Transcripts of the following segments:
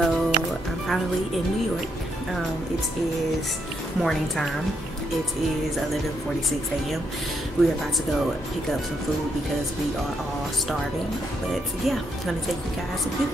So I'm finally in New York. It is morning time. It is 11:46 a.m. We're about to go pick up some food because we are all starving. But yeah, I'm gonna take you guys with me.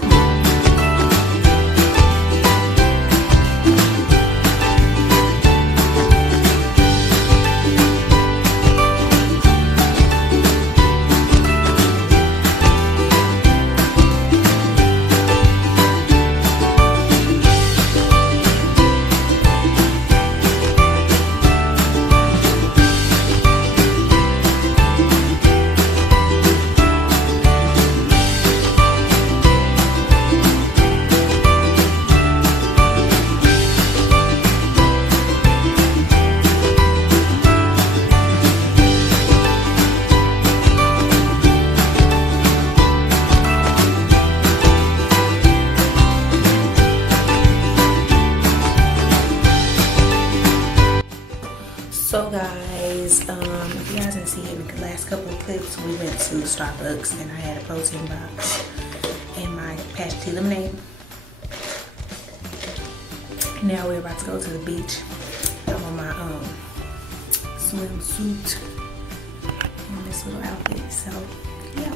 So guys, if you guys didn't see it in the last couple of clips, we went to Starbucks and I had a protein box and my passion tea lemonade. Now we're about to go to the beach. I'm on my swimsuit in this little outfit, so yeah.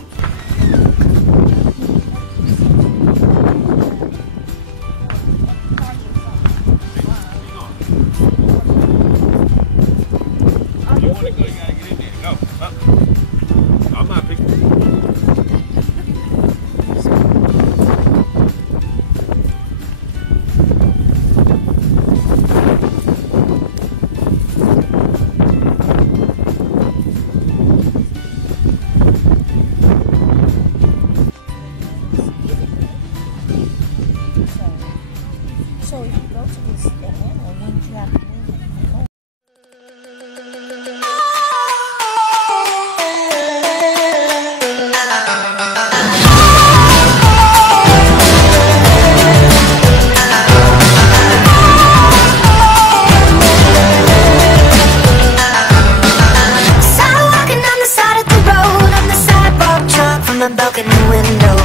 So if you go to this Atlanta, when you have to leave, walking on the side of the road, on the sidewalk, drunk from a balcony window.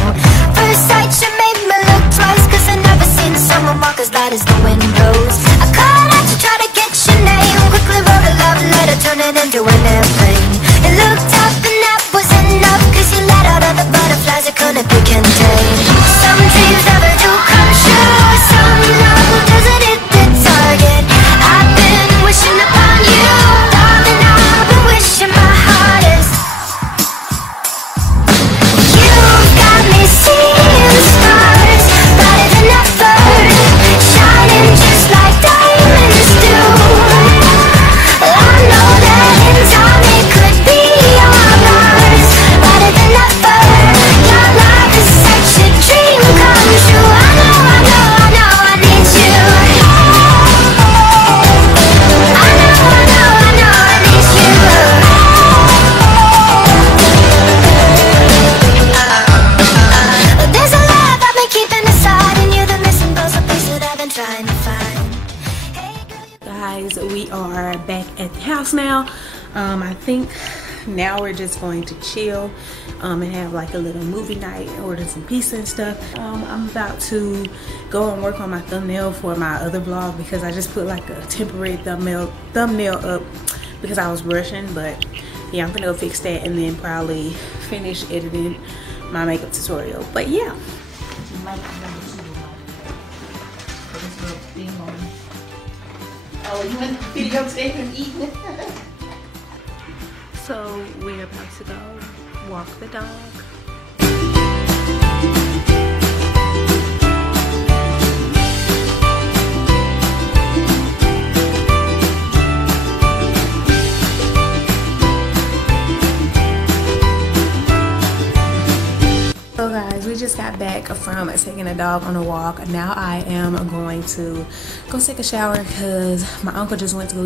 First sight, you made me look twice, 'cause I never seen someone walk as light as the windows. I called out to try to get your name, quickly wrote a love letter, turned it into an airplane. It looked up and that was enough, 'cause you let out all the butterflies that couldn't be contained. Some dreams never do come true, some love doesn't hit the target. I've been wishing upon you, darling, I've been wishing my hardest. You've got me seeing stars brighter than ever, shining just like diamonds do. I know that in time it could be all ours, brighter than ever. Your love is such a dream come true. I know I need you. I know I need you. There's a love I've been keeping aside, and you're the missing puzzle piece that I've been trying to find. Hey girl, Guys, we are back at the house now. I think now we're just going to chill and have like a little movie night, order some pizza and stuff. I'm about to go and work on my thumbnail for my other vlog because I just put like a temporary thumbnail up because I was rushing, but yeah, I'm gonna go fix that and then probably finish editing my makeup tutorial. But yeah. oh, you went videotape and eating? So we're about to go walk the dog. So guys, we just got back from taking a dog on a walk. Now I am going to go take a shower because my uncle just went to go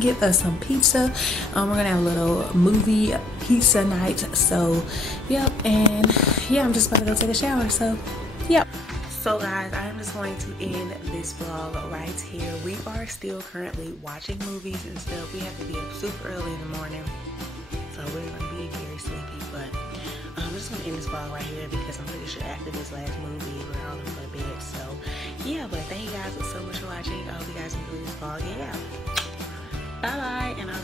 get us some pizza. We're gonna have a little movie pizza night. So yep, and yeah, I'm just about to go take a shower. So yep. So guys, I'm just going to end this vlog right here. We are still currently watching movies and stuff. We have to be up super early in the morning, so we're gonna be very sleepy. But I'm just gonna end this vlog right here because I'm pretty sure after this last movie we're all gonna go to bed. So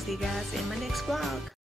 see you guys in my next vlog.